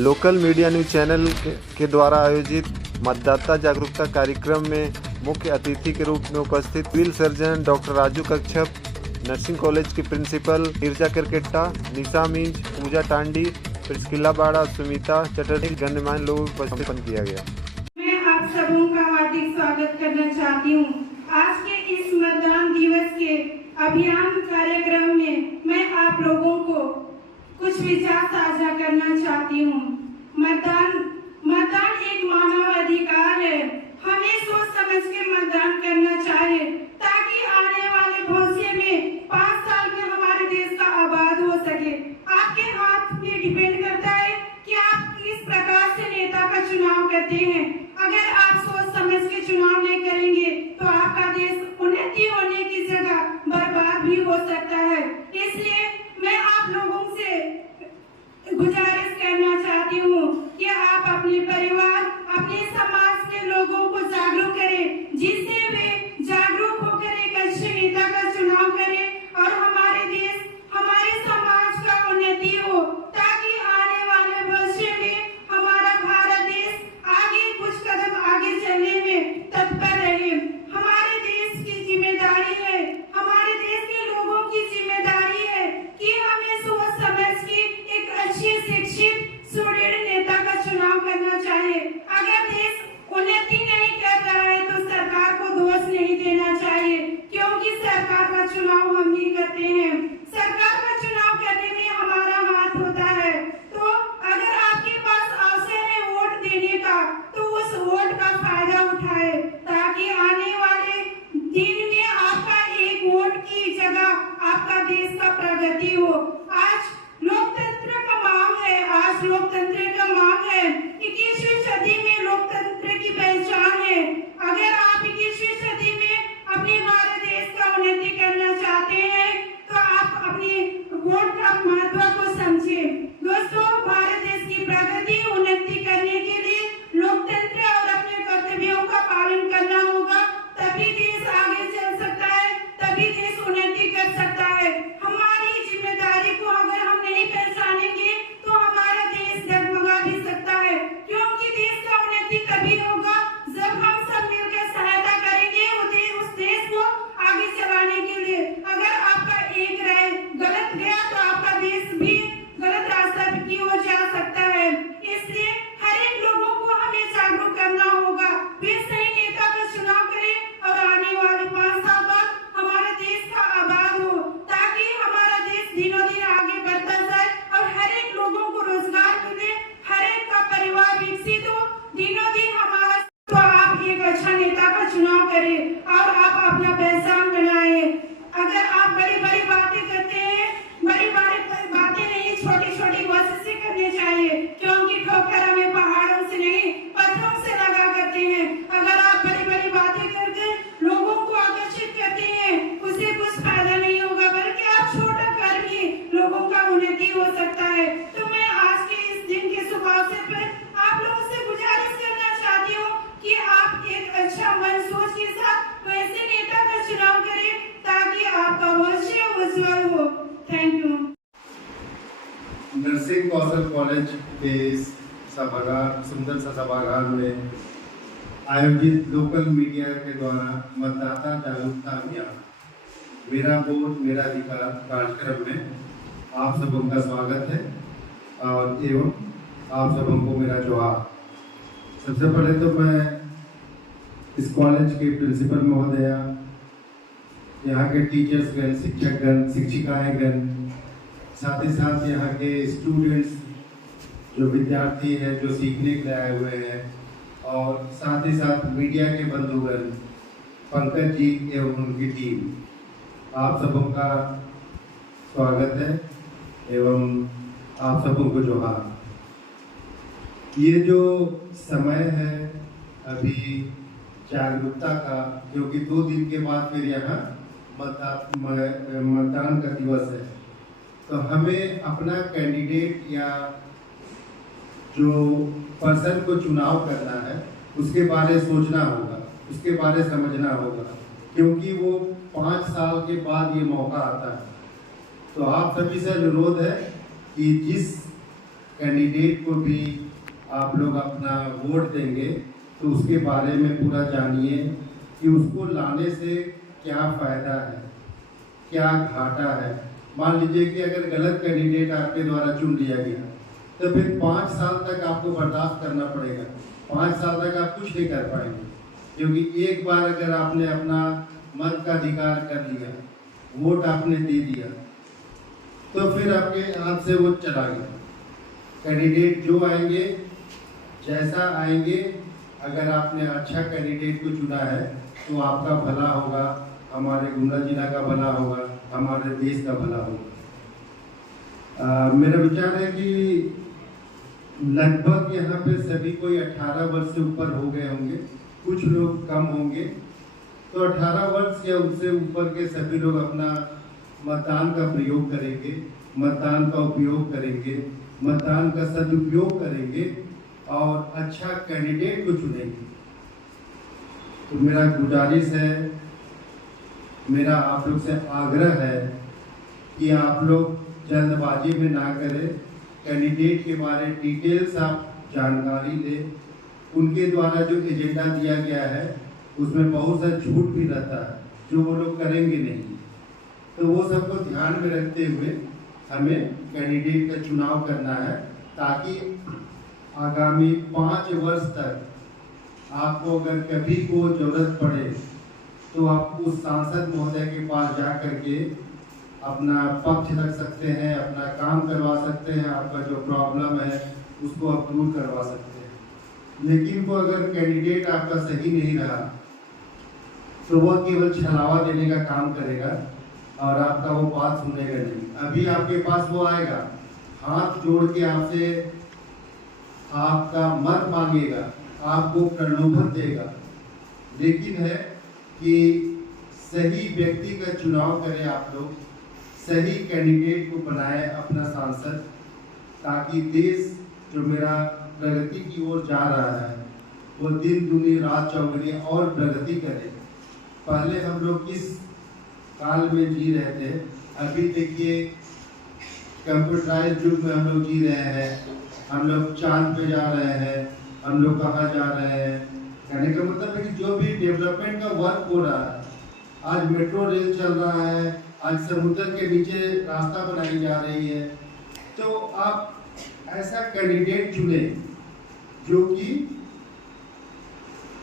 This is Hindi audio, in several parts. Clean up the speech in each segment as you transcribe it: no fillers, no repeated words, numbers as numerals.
लोकल मीडिया न्यूज चैनल के द्वारा आयोजित मतदाता जागरूकता कार्यक्रम में मुख्य अतिथि के रूप में उपस्थित सिविल सर्जन डॉक्टर राजू कच्छप, नर्सिंग कॉलेज की प्रिंसिपल गिरजा करकेट्टा, निशा मींज, पूजा टांडी, प्रिस्किला बाड़ा, सुमिता चटर्जी, गणमान्य लोगों को उपस्थित किया गया। मैं आप सबों का हार्दिक स्वागत करना चाहती हूँ। आज के इस मतदान दिवस के अभियान कार्यक्रम में मैं आप लोगों को कुछ विचार साझा करना चाहती हूँ। मतदान एक मानव अधिकार है। हमें सोच समझ के मतदान करना चाहिए ताकि आने वाले भविष्य में 5 साल में हमारे देश का आबाद हो सके। आपके हाथ में डिपेंड करता है कि आप किस प्रकार से नेता का चुनाव करते हैं। अगर आप सोच समझ के चुनाव नहीं करेंगे तो आपका देश उन्नति होने की जगह बर्बाद भी हो सकता है। इसलिए मैं आप लोगों से गुजारिश करना चाहती हूँ कि आप अपने परिवार, अपने समाज के लोगों को जागरूक करें, जिससे वे जागरूक होकर एक अच्छे नेता का चुनाव करें और हमारे देश, हमारे समाज का उन्नति हो, ताकि आने वाले भविष्य में हमारा भारत देश आगे कुछ कदम आगे चलने में तत्पर रहे। हमारे देश की जिम्मेदारी है, हमारे देश के लोगों की जिम्मेदारी है कि हमें सोच समझ के एक अच्छे शिक्षित सुदृढ़ नेता का चुनाव करना चाहिए। अगर देश उन्नति नहीं कर रहा है तो सरकार को दोष नहीं देना चाहिए, क्योंकि सरकार का चुनाव हम ही करते हैं। सरकार का चुनाव करने में हमारा हाथ होता है। तो अगर आपके पास अवसर है वोट देने का तो उस वोट का फायदा उठाए, ताकि आने वाले दिन में आपका एक वोट की जगह आपका देश का प्रगति हो। आज लोकतंत्र का मांग है, आज लोकतंत्र का मांग है। 21वीं सदी में लोकतंत्र की पहचान है। अगर आप 21वीं सदी में अपने भारत देश का उन्नति करना चाहते हैं तो आप अपने वोट का महत्व को समझिए। दोस्तों, भारत देश की प्रगति उन्नति करने के लिए लोकतंत्र और अपने कर्तव्यों का पालन करना होगा, तभी देश आगे चल सकता है, तभी देश उन्नति कर सकता है। हमारी जिम्मेदारी को अगर हम नहीं पहचानेंगे तो हमारा देश डगमगा भी सकता है, क्योंकि देश का उन्नति तभी होगा जब हम सब मिलकर सहायता करेंगे उस देश को आगे चलाने के लिए। अगर आपका एक राय गलत गया तो आपका देश भी गलत रास्ता की ओर जा सकता है। इसलिए हर एक लोगों को हमें जागरूक करना होगा, वे सही नेता का चुनाव करें और आने वाले 5 साल बाद हमारे देश का आबाद हो, ताकि हमारा देश दिनों दिन आगे बढ़ता जाए और हर एक लोगों को रोजगार मिले, हर एक का परिवार विकसित हो, दिनों दिन हमारा। तो आप एक अच्छा नेता का चुनाव करें और आप अपना पहचान बनाएं। अगर आप बड़ी बड़ी बातें करते हैं, बड़ी बड़ी बातें नहीं, छोटी छोटी कोशिशें करनी चाहिए, क्योंकि ठोकर हमें पहाड़ों से नहीं पत्थरों से लगा करते हैं। अगर आप बड़ी बड़ी बातें करके लोगों को आकर्षित करते हैं, उससे कुछ फायदा नहीं होगा, बल्कि आप छोटा कर भी लोगों का उन्नति हो सकता है। तो मैं आज के इस दिन के शुभ अवसर पर आप लोगों से गुजारिश करना चाहती हूँ कि आप एक अच्छा मन सोच के साथ वैसे नेता का चुनाव करें ताकि आपका भविष्य उज्जवल हो। Thank you. नर्सिंग कॉलेज के सभागार, सुंदर सा सभागार में आयोजित लोकल मीडिया के द्वारा मतदाता जागरूकता अभियान मेरा वोट मेरा अधिकार कार्यक्रम में आप सबों का स्वागत है और एवं आप सबों को मेरा जोहार। सबसे पहले तो मैं इस कॉलेज के प्रिंसिपल महोदया, यहाँ के टीचर्सगण, शिक्षकगण, शिक्षिकाएँगण, साथ ही साथ यहाँ के स्टूडेंट्स जो विद्यार्थी हैं जो सीखने के लिए आए हुए हैं, और साथ ही साथ मीडिया के बंधुगण, पंकज जी एवं उनकी टीम, आप सबों का स्वागत है एवं आप सबों को जोहार। ये जो समय है अभी जागरूकता का, क्योंकि 2 दिन के बाद फिर यहाँ मतदान का दिवस है, तो हमें अपना कैंडिडेट या जो पर्सन को चुनाव करना है उसके बारे सोचना होगा, उसके बारे समझना होगा, क्योंकि वो 5 साल के बाद ये मौका आता है। तो आप सभी से अनुरोध है कि जिस कैंडिडेट को भी आप लोग अपना वोट देंगे तो उसके बारे में पूरा जानिए कि उसको लाने से क्या फ़ायदा है, क्या घाटा है। मान लीजिए कि अगर गलत कैंडिडेट आपके द्वारा चुन लिया गया तो फिर 5 साल तक आपको बर्दाश्त करना पड़ेगा। 5 साल तक आप कुछ नहीं कर पाएंगे, क्योंकि एक बार अगर आपने अपना मत का अधिकार कर लिया, वोट आपने दे दिया, तो फिर आपके हाथ से वो चला गया। कैंडिडेट जो आएंगे, जैसा आएंगे, अगर आपने अच्छा कैंडिडेट को चुना है तो आपका भला होगा, हमारे गुमला जिला का भला होगा, हमारे देश का भला होगा। मेरा विचार है कि लगभग यहाँ पे सभी कोई 18 वर्ष से ऊपर हो गए होंगे, कुछ लोग कम होंगे। तो 18 वर्ष या उससे ऊपर के सभी लोग अपना मतदान का प्रयोग करेंगे, मतदान का उपयोग करेंगे, मतदान का सदुपयोग करेंगे और अच्छा कैंडिडेट को चुनेंगे। तो मेरा गुजारिश है, मेरा आप लोग से आग्रह है कि आप लोग जल्दबाजी में ना करें। कैंडिडेट के बारे में डिटेल्स आप जानकारी लें। उनके द्वारा जो एजेंडा दिया गया है उसमें बहुत सा झूठ भी रहता है जो वो लोग करेंगे नहीं। तो वो सबको ध्यान में रखते हुए हमें कैंडिडेट का चुनाव करना है, ताकि आगामी 5 वर्ष तक आपको अगर कभी को जरूरत पड़े तो आप उस सांसद महोदय के पास जा करके अपना पक्ष रख सकते हैं, अपना काम करवा सकते हैं, आपका जो प्रॉब्लम है उसको आप दूर करवा सकते हैं। लेकिन वो अगर कैंडिडेट आपका सही नहीं रहा तो वह केवल छलावा देने का काम करेगा और आपका वो बात सुनेगा नहीं। अभी आपके पास वो आएगा, हाथ जोड़ के आपसे आपका मत मांगेगा, आपको प्रलोभन देगा, लेकिन है कि सही व्यक्ति का चुनाव करें आप लोग, सही कैंडिडेट को बनाए अपना सांसद, ताकि देश जो मेरा प्रगति की ओर जा रहा है वो दिन दुनी रात चौगुनी और प्रगति करे। पहले हम लोग किस काल में जी रहे थे, अभी देखिए कंप्यूटराइज्ड युग में हम लोग जी रहे हैं। हम लोग चांद पे जा रहे हैं, हम लोग कहाँ जा रहे हैं। कहने का मतलब है कि जो भी डेवलपमेंट का वर्क हो रहा है, आज मेट्रो रेल चल रहा है, आज समुद्र के नीचे रास्ता बनाई जा रही है, तो आप ऐसा कैंडिडेट चुने जो कि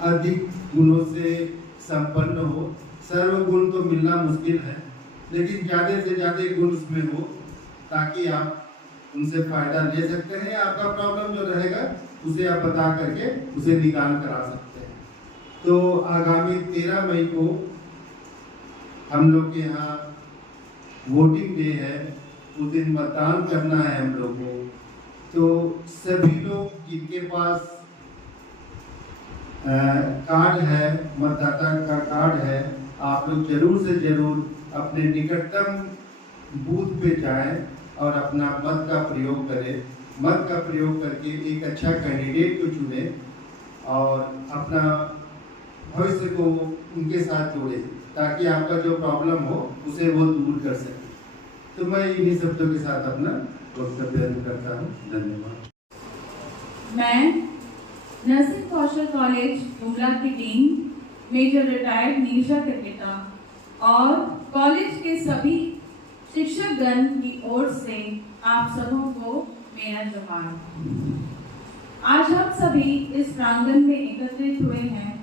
अधिक गुणों से संपन्न हो। सर्वगुण तो मिलना मुश्किल है, लेकिन ज़्यादा से ज़्यादा गुण उसमें हो, ताकि आप उनसे फ़ायदा ले सकते हैं। आपका प्रॉब्लम जो रहेगा उसे आप बता करके उसे निकाल करा सकते हैं। तो आगामी 13 मई को हम लोग के यहाँ वोटिंग डे है, उस दिन मतदान करना है हम लोग को। तो सभी लोग जिनके पास कार्ड है, मतदाता का कार्ड है, आप लोग जरूर से जरूर अपने निकटतम बूथ पे जाएं और अपना मत का प्रयोग करें। मत का प्रयोग करके एक अच्छा कैंडिडेट को चुने और अपना भविष्य को उनके साथ जोड़े, ताकि आपका जो प्रॉब्लम हो उसे वो दूर कर सके। तो मैं इन्हीं शब्दों के साथ अपना वक्तव्य करता हूँ। धन्यवाद। मैं नर्सिंग कौशल कॉलेज गुमला की dean major retired Nisha Trivedi और कॉलेज के सभी शिक्षकगण की ओर से आप सबों को मेरा जोहार। आज हम सभी इस प्रांगण में एकत्रित हुए हैं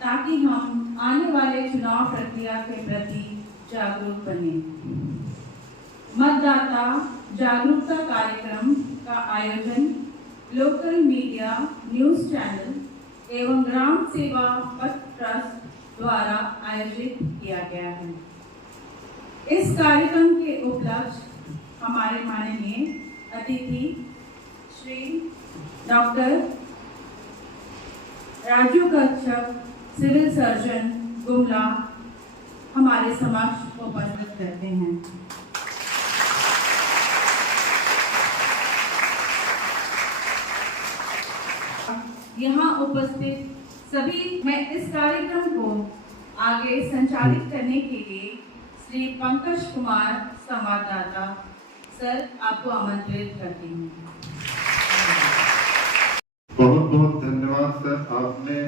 ताकि हम आने वाले चुनाव प्रक्रिया के प्रति जागरूक बने। मतदाता जागरूकता कार्यक्रम का आयोजन लोकल मीडिया, न्यूज़ चैनल एवं ग्राम सेवा पथ ट्रस्ट द्वारा आयोजित किया गया है। इस कार्यक्रम के उपलक्ष्य हमारे माननीय अतिथि श्री डॉक्टर राजू कच्छप, सिविल सर्जन गुमला, हमारे समक्ष उपस्थित करते हैं। यहाँ उपस्थित सभी, मैं इस कार्यक्रम को आगे संचालित करने के लिए श्री पंकज कुमार संवाददाता सर आपको आमंत्रित करती हूँ। धन्यवाद सर, आपने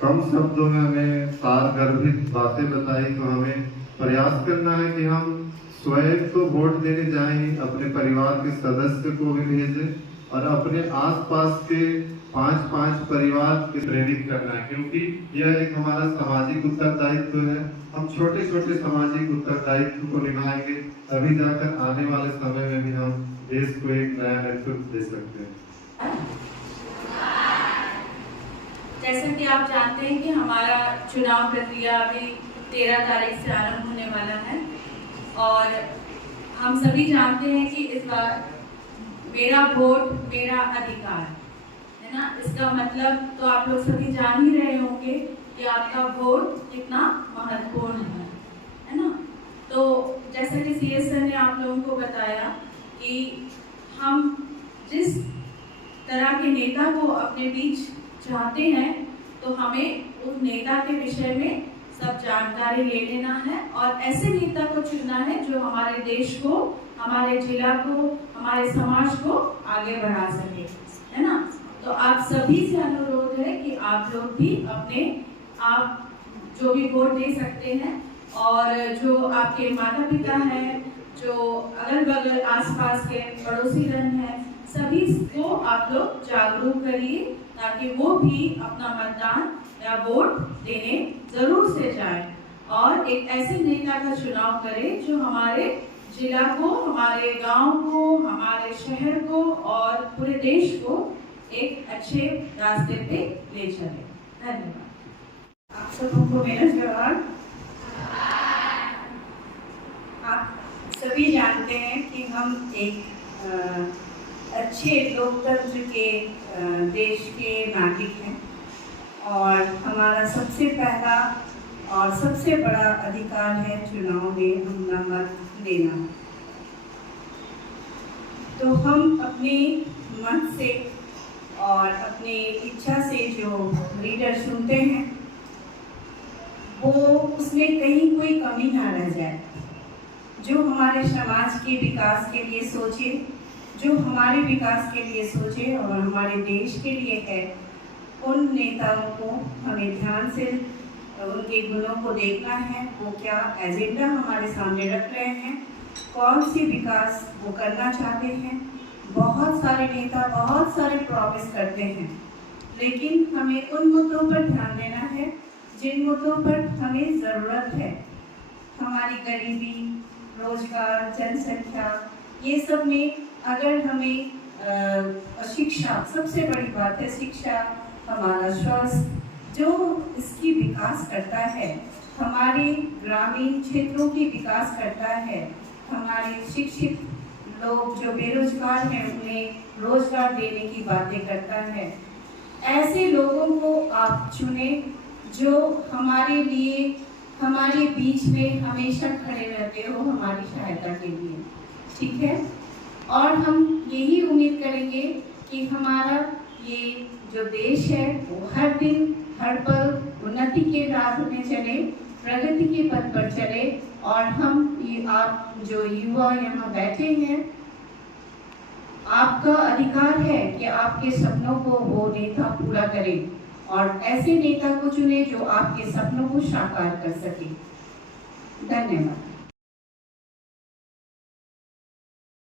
कम शब्दों में हमें सारगर्भित बातें बताई। तो हमें प्रयास करना है कि हम स्वयं तो वोट देने जाएं, अपने परिवार के सदस्य को भी भेजें और अपने आसपास के 5-5 परिवार को प्रेरित करना है, क्योंकि यह एक हमारा सामाजिक उत्तरदायित्व है। हम छोटे छोटे सामाजिक उत्तरदायित्व को निभाएंगे, तभी जाकर आने वाले समय में भी हम देश को एक नया नेतृत्व दे सकते हैं। जैसा कि आप जानते हैं कि हमारा चुनाव प्रक्रिया अभी 13 तारीख से आरंभ होने वाला है और हम सभी जानते हैं कि इस बार मेरा वोट मेरा अधिकार है ना। इसका मतलब तो आप लोग सभी जान ही रहे होंगे कि आपका वोट कितना महत्वपूर्ण है ना। तो जैसा कि सीएस सर ने आप लोगों को बताया कि हम जिस तरह के नेता को अपने बीच चाहते हैं, तो हमें उस नेता के विषय में सब जानकारी ले लेना है और ऐसे नेता को चुनना है जो हमारे देश को, हमारे जिला को, हमारे समाज को आगे बढ़ा सके, है ना। तो आप सभी से अनुरोध है कि आप लोग भी अपने आप जो भी वोट दे सकते हैं और जो आपके माता पिता हैं, जो अगल बगल आसपास के पड़ोसी जन हैं, सभी को आप लोग जागरूक करिए ताकि वो भी अपना मतदान या वोट देने जरूर से जाए और एक ऐसे नेता का चुनाव करें जो हमारे जिला को, हमारे गांव को, हमारे शहर को और पूरे देश को एक अच्छे रास्ते पे ले चले। धन्यवाद। आप सबको मेरा जवाब, आप सभी जानते हैं कि हम एक अच्छे लोकतंत्र के देश के नागरिक हैं और हमारा सबसे पहला और सबसे बड़ा अधिकार है चुनाव में अपना मत देना। तो हम अपने मत से और अपनी इच्छा से जो लीडर चुनते हैं वो उसमें कहीं कोई कमी ना रह जाए, जो हमारे समाज के विकास के लिए सोचे, जो हमारे विकास के लिए सोचे और हमारे देश के लिए है, उन नेताओं को हमें ध्यान से उनके गुणों को देखना है, वो क्या एजेंडा हमारे सामने रख रहे हैं, कौन सी विकास वो करना चाहते हैं। बहुत सारे नेता बहुत सारे प्रॉमिस करते हैं, लेकिन हमें उन मुद्दों पर ध्यान देना है जिन मुद्दों पर हमें ज़रूरत है। हमारी गरीबी, रोजगार, जनसंख्या, ये सब में अगर हमें शिक्षा, सबसे बड़ी बात है शिक्षा, हमारा स्वास्थ्य जो इसकी विकास करता है, हमारे ग्रामीण क्षेत्रों की विकास करता है, हमारे शिक्षित लोग जो बेरोजगार हैं उन्हें रोजगार देने की बातें करता है। ऐसे लोगों को आप चुने जो हमारे लिए, हमारे बीच में हमेशा खड़े रहते हो हमारी सहायता के लिए, ठीक है। और हम यही उम्मीद करेंगे कि हमारा ये जो देश है वो हर दिन हर पल उन्नति के राह में चले, प्रगति के पथ पर चले और हम ये आप जो युवा यहाँ बैठे हैं, आपका अधिकार है कि आपके सपनों को वो नेता पूरा करे और ऐसे नेता को चुने जो आपके सपनों को साकार कर सके। धन्यवाद।